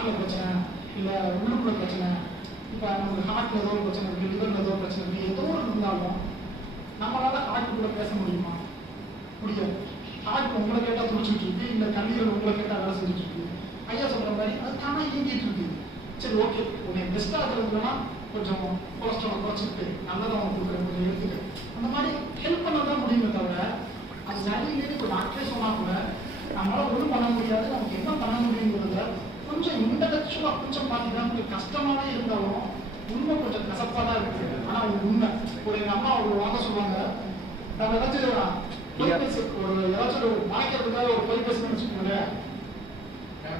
ஹார்ட்ல பிரச்சனை, இல்லை உள்ளுக்குள்ள பிரச்சனை, இப்போ நமக்கு ஹார்ட்ல ஏதோ ஒரு பிரச்சனை இருக்குது, லிவர்ல ஏதோ பிரச்சனை இருக்குது, ஏதோ ஒரு இருந்தாலும் நம்மளால ஹார்ட் கூட பேச முடியுமா? முடியாது. ஹார்ட் உங்களை கேட்டால் துடிச்சிட்டு இருக்கு, இல்லை கண்ணீர் உங்களை கேட்டால் வேலை செஞ்சுட்டு இருக்கு. ஐயா சொல்ற மாதிரி அது தானே இயங்கிட்டு இருக்கு. சரி, ஓகே, உன்னை பெஸ்ட்டாக இருக்கிறதுனா கொஞ்சம் கொலஸ்ட்ரால் குறைச்சிட்டு நல்லதாக அவங்க கொடுக்குற கொஞ்சம் எடுத்துட்டு அந்த மாதிரி ஹெல்ப் பண்ண தான் முடியுமே தவிர, அது சரியில்லைன்னு இப்போ டாக்டரே சொன்னா கூட நம்மளால ஒன்றும் பண்ண முடியாது. நமக்கு என்ன பண்ண முடியுங்கிறத கொஞ்சம் இன்டலெக்சுவலாக கொஞ்சம் பார்த்தீங்கன்னா கொஞ்சம் கஷ்டமாவே இருந்தாலும் உண்மை கொஞ்சம் கசப்பாக தான் இருக்கு. ஆனால் அவங்க உண்மை. ஒரு எங்கள் அம்மா ஒரு வாங்க சொல்லுவாங்க, நம்ம ஏதாச்சும் தொலைபேசி ஒரு ஏதாச்சும் ஒரு மறைக்கிறதுக்காக ஒரு தொலைபேசி வச்சுக்கோங்க,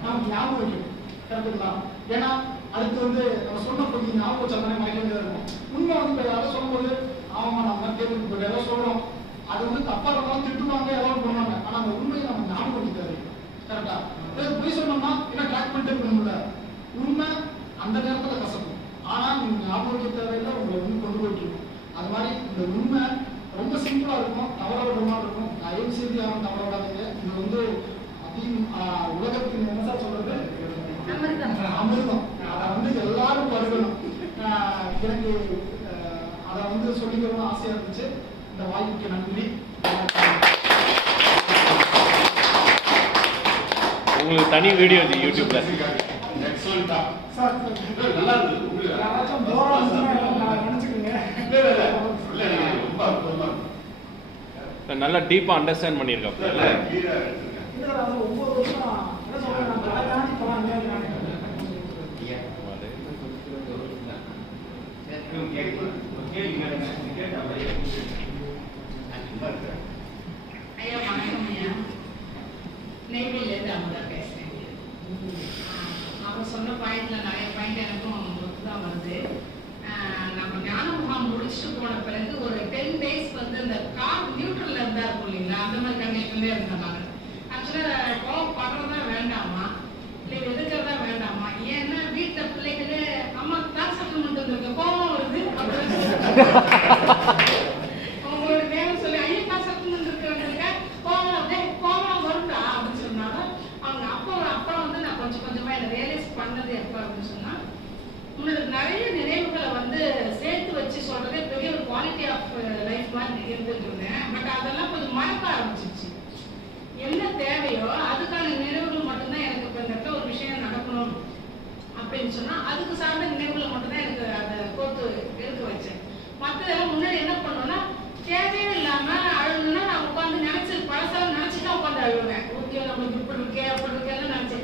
நமக்கு ஞாபகம் வைக்கும். கரெக்டுங்களா? ஏன்னா அதுக்கு நம்ம சொன்ன பொழுது ஞாபகம் வச்சா தானே மறைக்க வேண்டியதாக இருக்கும். உண்மை இப்போ யாரும் சொல்லும்போது ஆமாம் நம்ம கேள்வி போய் ஏதோ சொல்கிறோம், அது தப்பாக இருந்தாலும் திட்டுவாங்க, ஏதாவது பண்ணுவாங்க. ஆனால் அந்த உண்மையை நம்ம ஞாபகம் வைக்கிறது கரெக்டா? போய் சொன்னோம்னா என்ன ட்ராக் பண்ணிட்டே இருக்கணும்ல. உண்மை அந்த நேரத்தில் கசக்கும், ஆனால் நீங்கள் ஞாபகம் வைக்க தேவையில்லை, உங்களை கொண்டு போயிட்டுருக்கும். அது மாதிரி இந்த உண்மை ரொம்ப சிம்பிளாக இருக்கும், தவற விட மாதிரி இருக்கும். தயவு செய்து யாரும் தவற விடாதீங்க. இது உலகத்துக்கு என்ன சார் சொல்றது, அமிர்தம். அதை எல்லாரும் பருகணும். எனக்கு அதை சொல்லிக்கணும்னு ஆசையா இருந்துச்சு. இந்த வாய்ப்புக்கு நன்றி. உங்களுக்கு தனி வீடியோ யூடியூப்ல நல்லா இருக்கு. நல்லா டீப்பா அண்டர்ஸ்டாண்ட் பண்ணியிருக்காங்க. ஐயா வணக்கம். ஐயா நெய்வேலியிலேருந்து அமுதா பேசுறேன். அவர் சொன்ன பாயிண்ட்ல நிறைய பாயிண்ட் எனக்கும் தான் வருது. நம்ம ஞான முகாம் முடிச்சுட்டு போன பிறகு ஒரு 10 days இந்த கார் நியூட்ரல்ல இருந்தா இருக்கும் இல்லைங்களா, அந்த மாதிரி கண்டிஷன்ல இருந்தாங்க. ஆக்சுவலா கோவப்படுறதா வேண்டாமா, இல்லை எதுக்கிறதா வேண்டாமா? ஏன்னா வீட்டுல பிள்ளைகளே அம்மா கார் சப்ளிமெண்ட் வந்திருக்கு, கோவம் வருது உங்களோட நேரம் சொல்லி ஐயா கார் சப்ளிமெண்ட் இருக்கிறவங்க கோவம் வருதா அப்படின்னு சொன்னாலும் அவங்க அப்புறம் நான் கொஞ்சமா இதை ரியலைஸ் பண்ணது எப்ப அப்படின்னு சொன்னா, உங்களோட நிறைய நினைவுகளை சேர்த்து வச்சு சொல்றதே பெரிய ஒரு குவாலிட்டி ஆஃப் லைஃப் மாதிரி இருந்துட்டு இருந்தேன். பட் அதெல்லாம் கொஞ்சம் மறக்க ஆரம்பிச்சிருச்சு. என்ன தேவையோ அதுக்கான நினைவுகள் மட்டும்தான் எனக்கு இப்போ இந்த இடத்துல ஒரு விஷயம் நடக்கணும் அப்படின்னு சொன்னா அதுக்கு சார்ந்த நினைவுகளை மட்டும்தான் எனக்கு அதை கோத்து எடுத்து வச்சேன். மற்றதெல்லாம் முன்னாடி என்ன பண்ணுவோம்னா, தேவையே இல்லாம அழுகுன்னா நான் உட்காந்து நினைச்சு பழசால நினைச்சுதான் உட்காந்து அழுவேன். ஓகே நம்மளுக்கு இப்படி இருக்கே அப்படி இருக்கேன்னு நினைச்சேன்.